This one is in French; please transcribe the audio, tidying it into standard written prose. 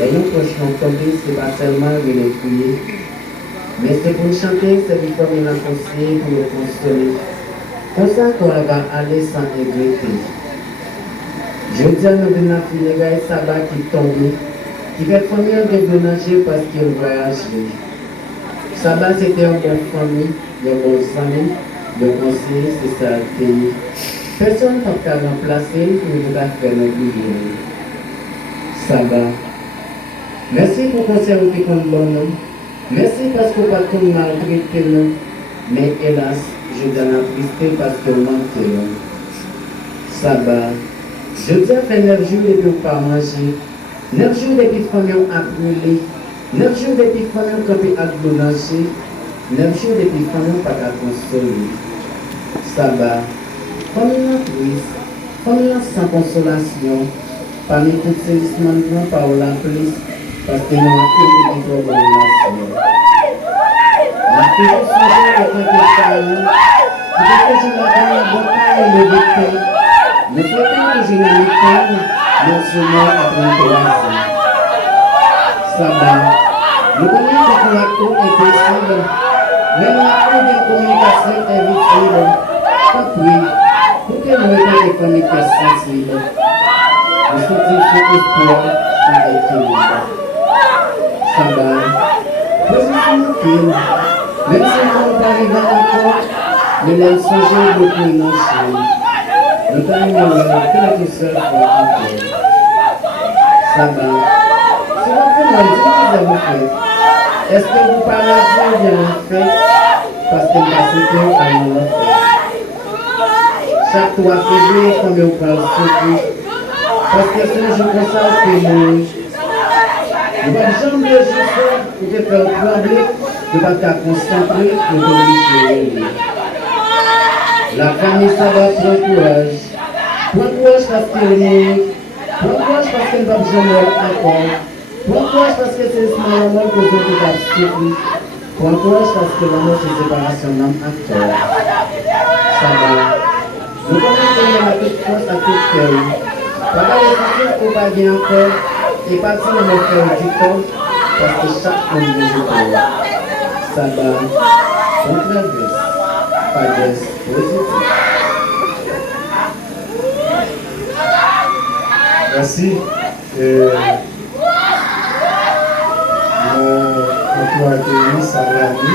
Les gens proches n'ont tombé, c'est pas seulement de les prier, mais c'est pour chanter, c'est pour former la conseiller, pour le consoler. Comme ça qu'on va aller sans regretter. Je dis à nous venir finir les sabbat qui tombent, qui fait famille de déménager parce qu'il voyage. Sabbat c'était une bonne famille, un bon ami, un conseiller, c'est ça le pays. Personne ne peut remplacer, nous devons faire notre vie. Sabbat. Merci pour conserver comme bon homme. Merci parce que pas tout malgré nous. Mais hélas, je donne la tristesse parce que manque. Sabbat. Je dis à faire 9 jours depuis ne pas manger. 9 jours depuis famille à brûler. 9 jours depuis famille campé à glonancher. 9 jours depuis famille pas à consoler. Sabbat. Famille triste. Famille sans consolation. Parmi toutes ces listemantements par la police. Parce que nous avons une de relation. La toujours souvent avec un parent, peut-être que je m'attends à beaucoup et le vécu. Ne faut pas que je ne m'étonne, non seulement après 3 ans. Sabbat. Nous connaissons que l'accord est possible, mais l'accord de communication est visible. Compris, pour que nous ayons des communications sensibles, nous souhaitons espoir sans équilibre. Sabbat. Position film. Même si nous n'avons pas arrivé encore, nous l'avons changé beaucoup d'émotions. Nous t'avons que tout seul pour encore. Sabbat. C'est vraiment dit que vous faites. Est-ce que vous parlez à Dieu bien fait parce que vous passez à nous le chaque 3 février, comme vous parlez surtout, parce que c'est un jour comme ça que nous ne pouvons jamais réussir pour te faire trembler, de ne pas te concentrer pour te réussir. La famille, ça va prendre courage. Prends courage parce qu'elle est morte. Prends courage parce qu'elle ne va jamais encore. Prends courage parce que c'est ce moment que vous avez souffert. Prends courage parce que l'amour c'est séparation d'âme encore. Ça va. Nous commençons à toute force, à toute cœur. Pas de difficile pour pas bien encore. Et partir de mon cœur du corps, parce que chaque monde de jour, ça va, on traverse, pas de positif. Merci. Mon toit accueilli, ça va aller.